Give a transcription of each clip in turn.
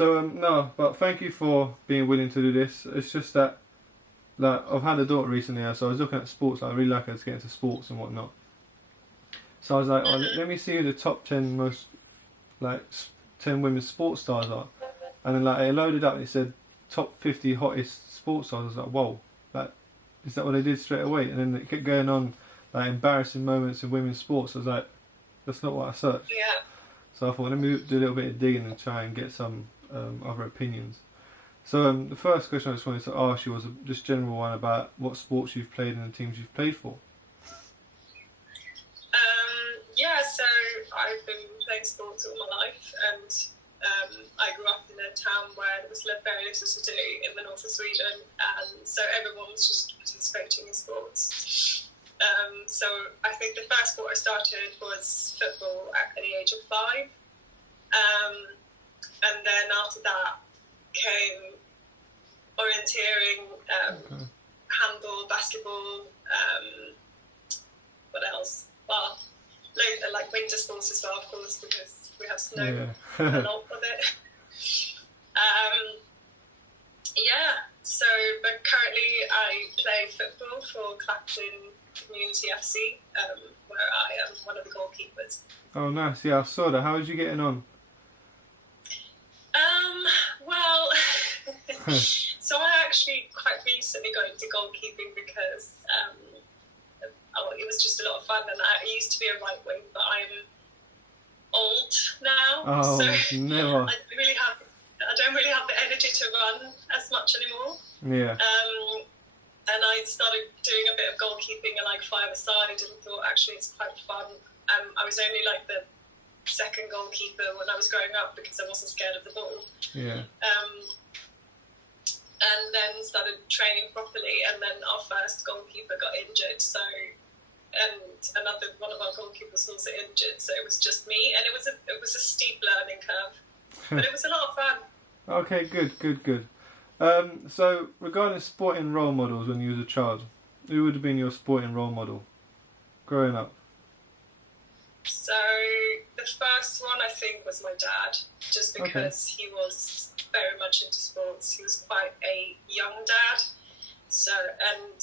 So no, but thank you for being willing to do this. It's just that, like, I've had a daughter recently, so I was looking at sports. Like, I really like her to get into sports and whatnot. So I was like, oh, let me see who the top 10 most, like, 10 women's sports stars are. And then, like, it loaded up and it said top 50 hottest sports stars. I was like, whoa, like, is that what they did straight away? And then it kept going on, like, embarrassing moments in women's sports. I was like, that's not what I searched. Yeah. So I thought, let me do a little bit of digging and try and get some other opinions. So the first question I just wanted to ask you was just general one about what sports you've played and the teams you've played for. Yeah, so I've been playing sports all my life, and I grew up in a town where there was very little to do in the north of Sweden, and so everyone was just participating in sports. So I think the first sport I started was football at the age of 5, and then after that came orienteering, handball, basketball, what else? Well, like winter sports as well, of course, because we have snow a lot of it. So, but currently I play football for Clapton CFC FC, where I am one of the goalkeepers. Oh, nice. Yeah, I saw that. How was you getting on? Well, so I actually quite recently got into goalkeeping because it was just a lot of fun, and I used to be a right wing, but I'm old now, so never. I don't really have the energy to run as much anymore. Yeah. And I started doing a bit of goalkeeping and like five-a-side, and thought actually it's quite fun. I was only like the second goalkeeper when I was growing up because I wasn't scared of the ball. Yeah. And then started training properly, and then our first goalkeeper got injured, and another one of our goalkeepers was also injured, so it was just me, and it was a steep learning curve, but it was a lot of fun. Okay, good. So regarding sporting role models when you was a child, who would have been your sporting role model growing up? So the first one I think was my dad, just because he was very much into sports. He was quite a young dad, and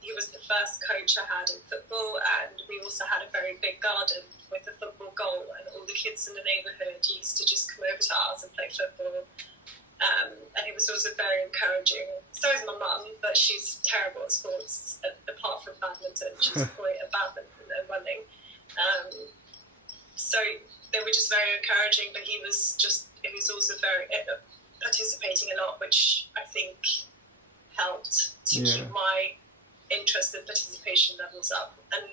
he was the first coach I had in football, and we also had a very big garden with a football goal, and all the kids in the neighbourhood used to just come over to ours and play football. And he was also very encouraging. So is my mum, but she's terrible at sports, apart from badminton. She's great at badminton and running. So they were just very encouraging, but he was also very participating a lot, which I think helped to keep my interest and participation levels up. And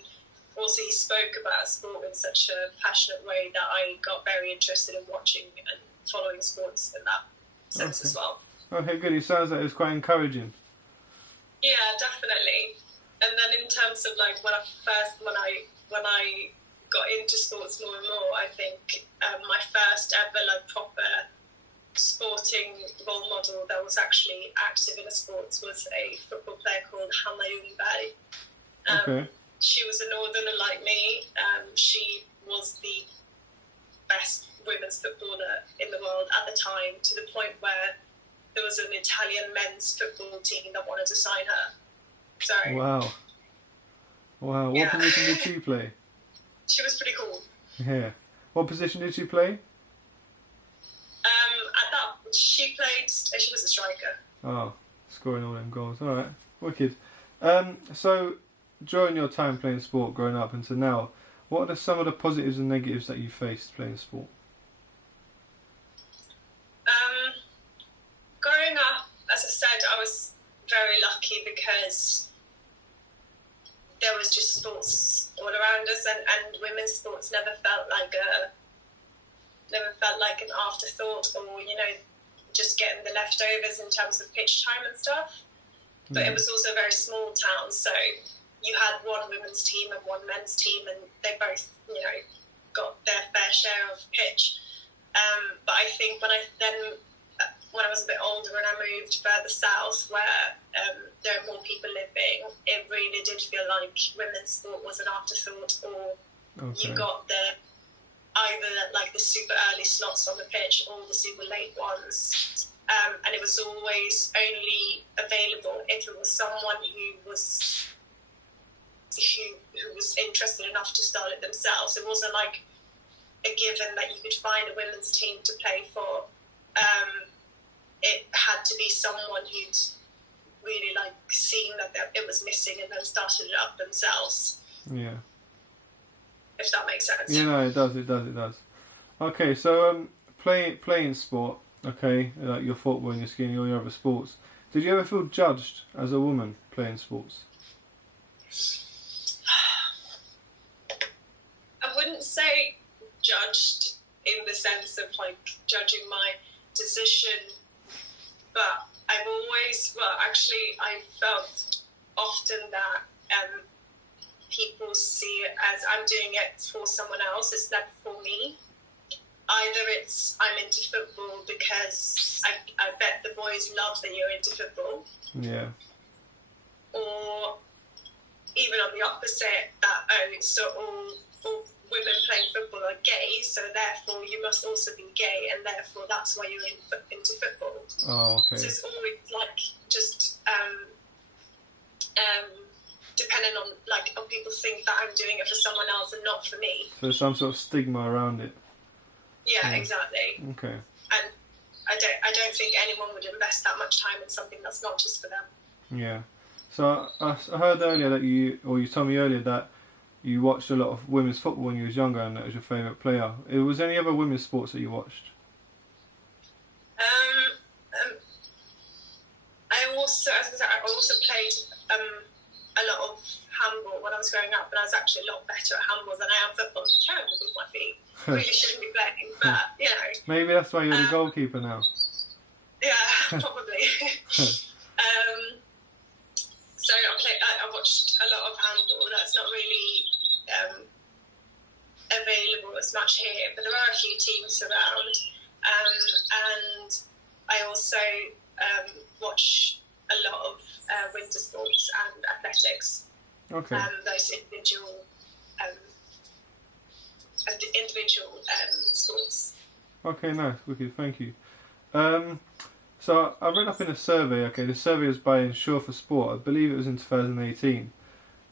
also he spoke about sport in such a passionate way that I got very interested in watching and following sports in that sense as well. Okay, good. It sounds like it was quite encouraging. Yeah, definitely. And then in terms of like when I got into sports more and more, I think my first ever like proper sporting role model that was actually active in a sports was a football player called Hanna Ljungberg. She was a northerner like me. She was the best women's footballer in the world at the time, to the point where there was an Italian men's football team that wanted to sign her. So wow. What position did she play? She was pretty cool. Yeah. What position did she play? She was a striker. Oh, scoring all them goals. All right, wicked. So during your time playing sport, growing up until now, what are some of the positives and negatives that you faced playing sport? Growing up, as I said, I was very lucky because there was just sports all around us, and women's sports never felt like an afterthought, or just getting the leftovers in terms of pitch time and stuff. But it was also a very small town, so you had one women's team and one men's team, and they both got their fair share of pitch. But I think when I was a bit older and I moved further south, where there are more people living, it really did feel like women's sport was an afterthought, or you got the either like the super early slots on the pitch or the super late ones. And it was always only available if it was someone who was interested enough to start it themselves. It wasn't like a given that you could find a women's team to play for. It had to be someone who'd really like seen that it was missing and then started it up themselves. Yeah. If that makes sense. Yeah, no, it does. Okay, so playing sport, okay, like your football and your skiing, all your other sports. Did you ever feel judged as a woman playing sports? I wouldn't say judged in the sense of like judging my decision, but I felt often that people see it as I'm doing it for someone else instead for me. Either it's I'm into football because I bet the boys love that you're into football. Yeah. Or even on the opposite, that so all women playing football are gay, so therefore you must also be gay, and therefore that's why you're into football. Oh, okay. So it's always like just depending on like how people think that I'm doing it for someone else and not for me. So there's some sort of stigma around it. Yeah, exactly. Okay. And I don't think anyone would invest that much time in something that's not just for them. Yeah. So I heard earlier that you told me earlier that you watched a lot of women's football when you was younger, and that was your favourite player. Was there any other women's sports that you watched? I also played a lot of handball when I was growing up, and I was actually a lot better at handball than I am football. I'm terrible with my feet. Really shouldn't be playing, but you know. Maybe that's why you're the goalkeeper now. Yeah, probably. So I watched a lot of handball. That's not really available as much here, but there are a few teams around. And I also watch a lot of winter sports and athletics. Okay. Those individual sports. Okay, nice, wicked, thank you. So I read up in a survey. Okay, the survey was by Insure for Sport. I believe it was in 2018,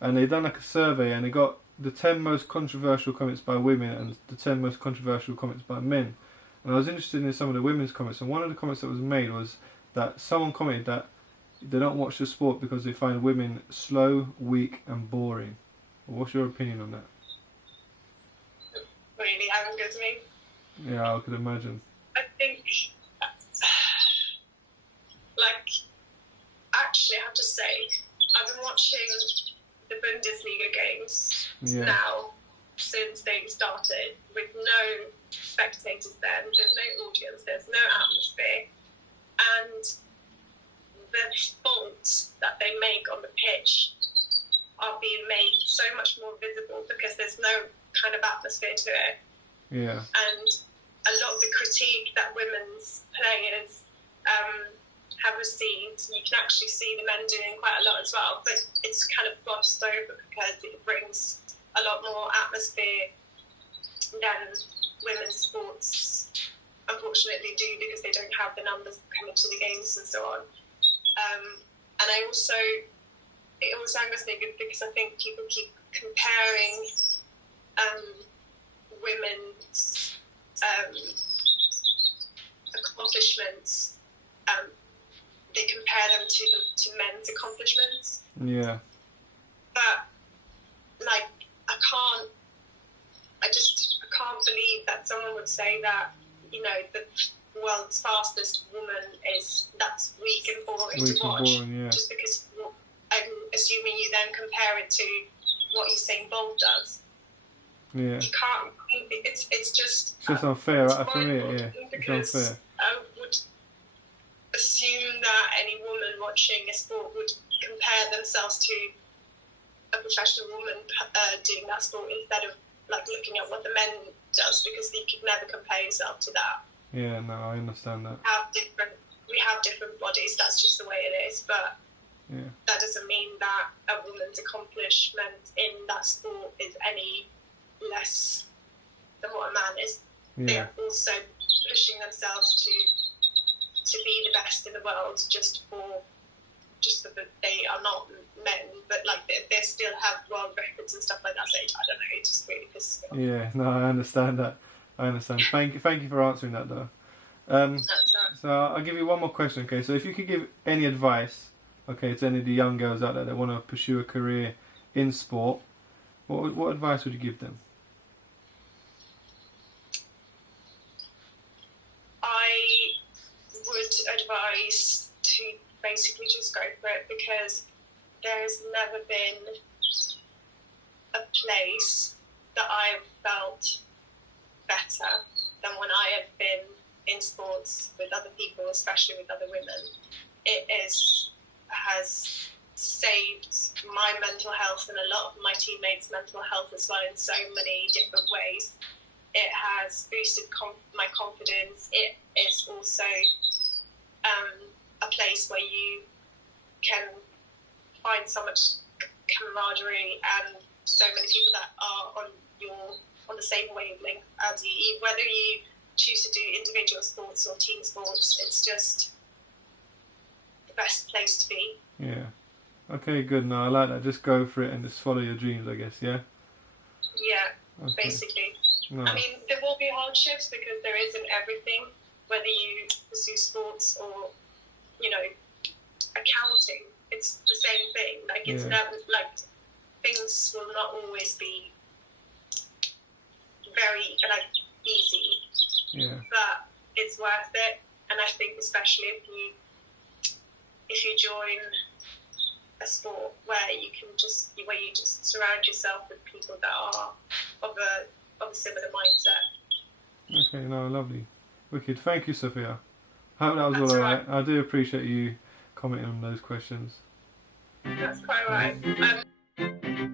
and they done like a survey, and they got the 10 most controversial comments by women and the 10 most controversial comments by men. And I was interested in some of the women's comments, and one of the comments that was made was that someone commented that they don't watch the sport because they find women slow, weak, and boring. What's your opinion on that? Really angers me. Yeah, I could imagine. I think, actually, I have to say, I've been watching the Bundesliga games now since they started with no spectators then. There's no audience, there's no atmosphere, and the faults that they make on the pitch are being made so much more visible because there's no kind of atmosphere to it. Yeah. And a lot of the critique that women's players have received, you can actually see the men doing quite a lot as well, but it's kind of glossed over because it brings a lot more atmosphere than women's sports unfortunately do, because they don't have the numbers coming to the games and so on. And it also angers me because I think people keep comparing women's accomplishments. They compare them to men's accomplishments. Yeah. But like I can't believe that someone would say that, you know, the world's fastest woman that's weak and boring to watch. Just because I'm assuming you then compare it to what Usain Bolt does. Yeah. You can't. It's just. It's just unfair, right? For me, yeah. It's unfair. I would assume that any woman watching a sport would compare themselves to a professional woman doing that sport instead of like looking at what the men does, because you could never compare yourself to that. Yeah, no, I understand that. We have different bodies. That's just the way it is. But that doesn't mean that a woman's accomplishment in that sport is any less than what a man is. Yeah. They're also pushing themselves to be the best in the world just that they are not men, but like they still have world records and stuff like that. So I don't know, it just really pisses me off. Yeah, no, I understand that. I understand. Thank you for answering that, though. That's right. So I'll give you one more question, okay? So if you could give any advice, okay, to any of the young girls out there that want to pursue a career in sport, what advice would you give them? I would advise to basically just go for it, because there has never been a place that I've felt better than when I have been in sports with other people, especially with other women. It has saved my mental health and a lot of my teammates' mental health as well in so many different ways. It has boosted my confidence. It is also a place where you can find so much camaraderie and so many people that are on the same wavelength as you. Whether you choose to do individual sports or team sports, it's just the best place to be. Yeah. Okay, good. No, I like that. Just go for it and just follow your dreams, I guess, yeah? Yeah, Okay. basically. No. I mean, there will be hardships because there is in everything, whether you pursue sports or, accounting. It's the same thing. Like, it's never, like, things will not always be very, easy. Yeah. But it's worth it. And I think especially if you join a sport where you just surround yourself with people that are of a similar mindset. Okay, no, lovely. Wicked. Thank you, Sophia. I hope that was That's all all right. I do appreciate you commenting on those questions. That's quite all right.